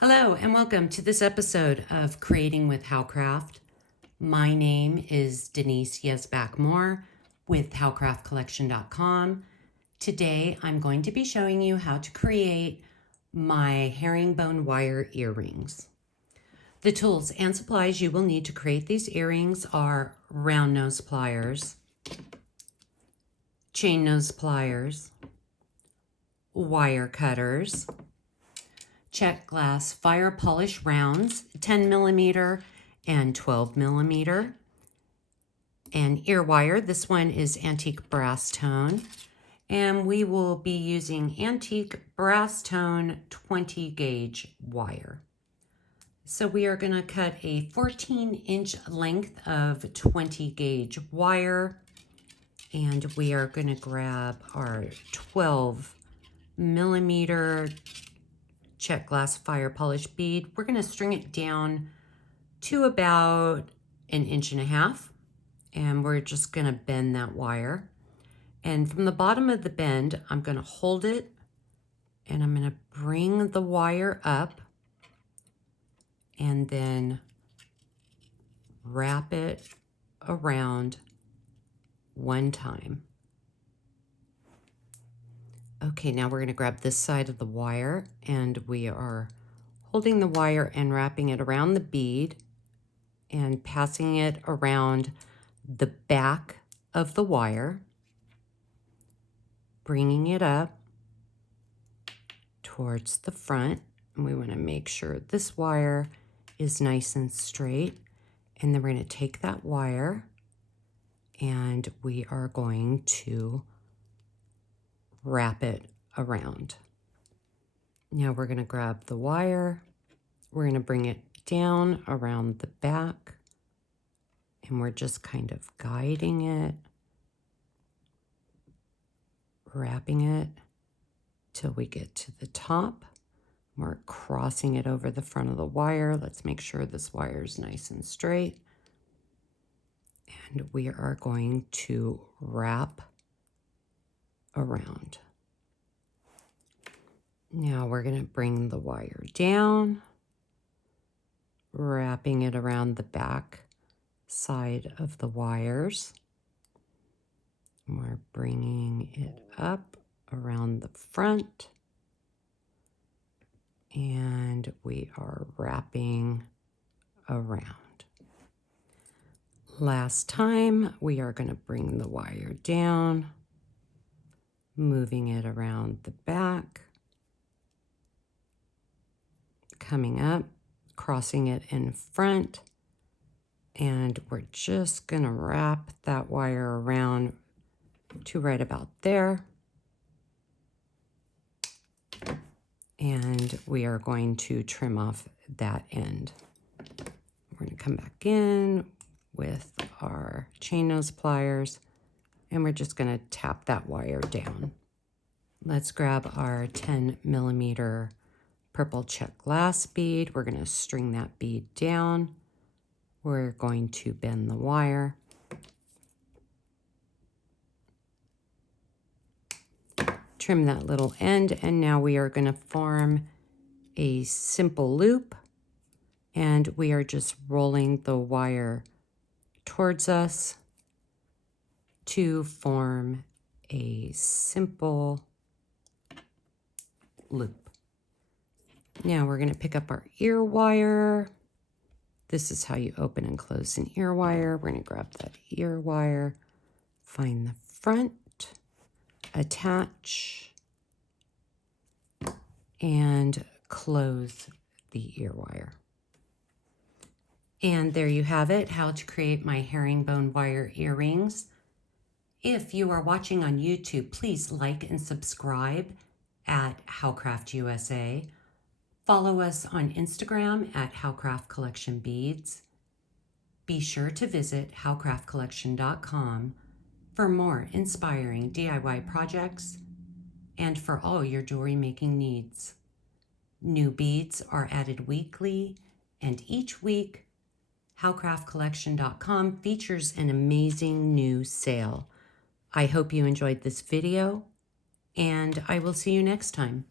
Hello and welcome to this episode of Creating with Howcraft. My name is Denise Yezbak Moore with howcraftcollection.com. Today I'm going to be showing you how to create my herringbone wire earrings. The tools and supplies you will need to create these earrings are round nose pliers, chain nose pliers, wire cutters, Czech glass fire polish rounds, 10 millimeter and 12 millimeter, and ear wire. This one is antique brass tone, and we will be using antique brass tone 20 gauge wire. So we are going to cut a 14-inch length of 20 gauge wire, and we are going to grab our 12 millimeter Czech glass fire polish bead. We're going to string it down to about 1.5 inches, and we're just going to bend that wire. And from the bottom of the bend, I'm going to hold it, and I'm going to bring the wire up and then wrap it around one time. Okay, now we're going to grab this side of the wire, and we are holding the wire and wrapping it around the bead and passing it around the back of the wire, bringing it up towards the front. And we want to make sure this wire is nice and straight. And then we're going to take that wire and we are going to wrap it around. Now we're going to grab the wire, we're going to bring it down around the back, and we're just kind of guiding it, wrapping it till we get to the top. We're crossing it over the front of the wire. Let's make sure this wire is nice and straight. And we are going to wrap around. Now we're going to bring the wire down, wrapping it around the back side of the wires. We're bringing it up around the front, and we are wrapping around. Last time, we are going to bring the wire down, moving it around the back, coming up, crossing it in front, and we're just going to wrap that wire around to right about there. And we are going to trim off that end. We're going to come back in with our chain nose pliers, and we're just going to tap that wire down. Let's grab our 10 millimeter purple Czech glass bead. We're going to string that bead down. We're going to bend the wire. Trim that little end, and now we are going to form a simple loop, and we are just rolling the wire towards us to form a simple loop. Now we're going to pick up our ear wire. This is how you open and close an ear wire. We're going to grab that ear wire, find the front, attach, and close the ear wire. And there you have it, how to create my herringbone wire earrings. If you are watching on YouTube, please like and subscribe at Howcraft USA. Follow us on Instagram at Howcraft Collection Beads. Be sure to visit howcraftcollection.com for more inspiring DIY projects and for all your jewelry making needs. New beads are added weekly, and each week, howcraftcollection.com features an amazing new sale. I hope you enjoyed this video, and I will see you next time.